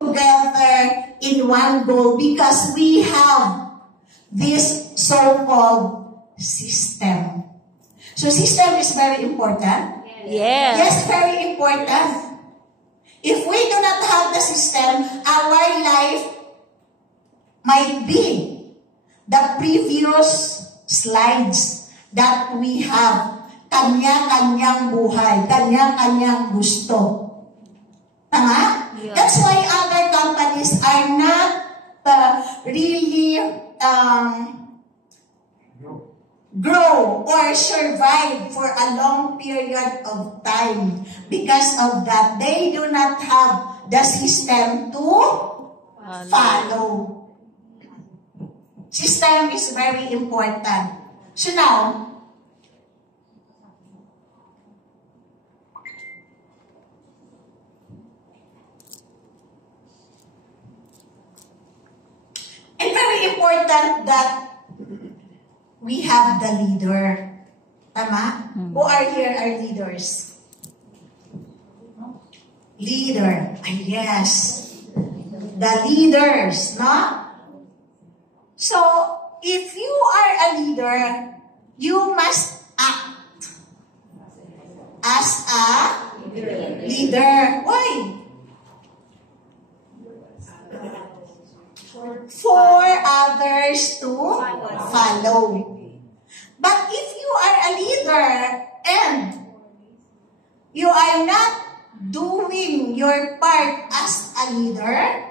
together in one goal because we have this so-called system. So system is very important. Yes. Yes, very important. If we do not have the system, our life might be the previous slides that we have. Kanya-kanyang buhay, kanya-kanyang gusto. Tama? Yeah. That's why other companies are not really grow or survive for a long period of time. Because of that, they do not have the system to follow. System is very important. So now, and very important that we have the leader. Tama? Who are here are leaders? Leader. Yes. The leaders, no? So, if you are a leader, you must act as a leader. Why? For others to follow. But if you are a leader and you are not doing your part as a leader,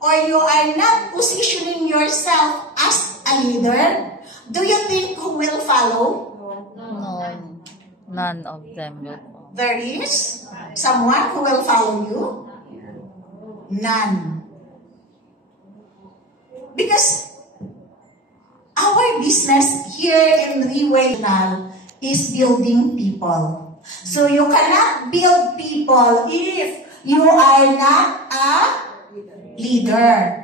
or you are not positioning yourself as a leader, do you think who will follow? No. None of them will. There is someone who will follow you? None. Because our business here in Regional is building people. So you cannot build people if you are not a leader.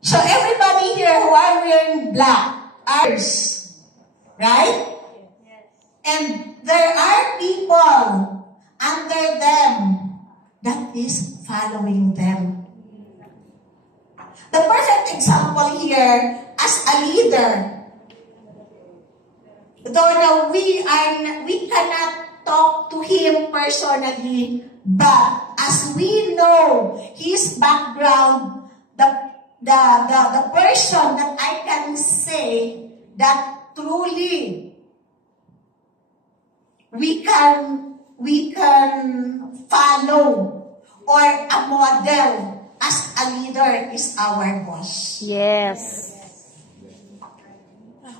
So everybody here who are wearing black are leaders, right? And there are people under them that is following them. The perfect example here, as a leader, though we cannot talk to him personally, but as we know his background, the person that I can say that truly we can follow or a model as a leader is our boss. Yes.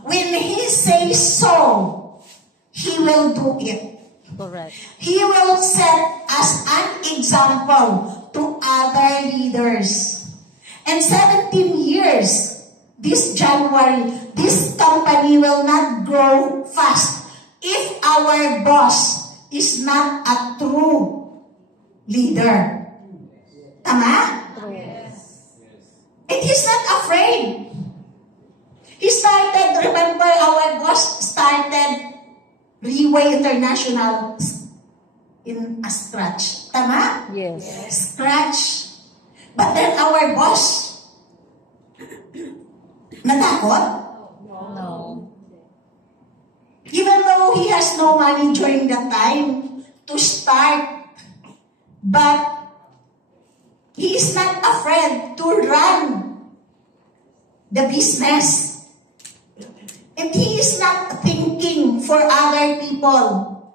When he says so, he will do it. Correct. He will set as an example to other leaders. And 17 years, this January, this company will not grow fast if our boss is not a true leader. Tama? And he's not afraid. He started, remember our boss started Reway International in a scratch. Tama? Yes. Scratch. But then our boss, natakot? No. Even though he has no money during that time to start, but he is not afraid to run the business. And he is not thinking for other people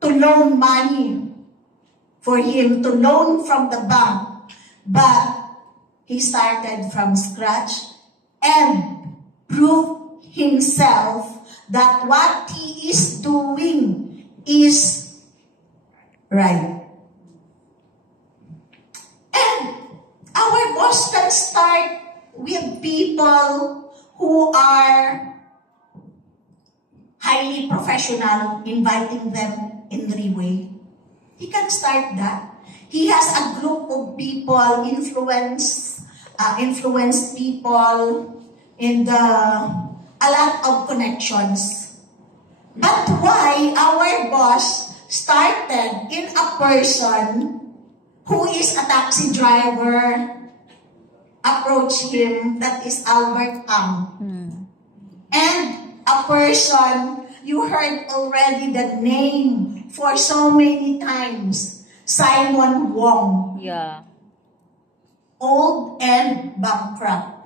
to loan money for him, to loan from the bank. But he started from scratch and proved himself that what he is doing is right. And our boss can start with people who are highly professional, inviting them in Reway. He can start that. He has a group of people, influenced people, and a lot of connections. But why our boss started in a a person who is a taxi driver approach him, that is Albert Ang. And a person you heard already the name for so many times, Simon Wong. Yeah. Old and bankrupt.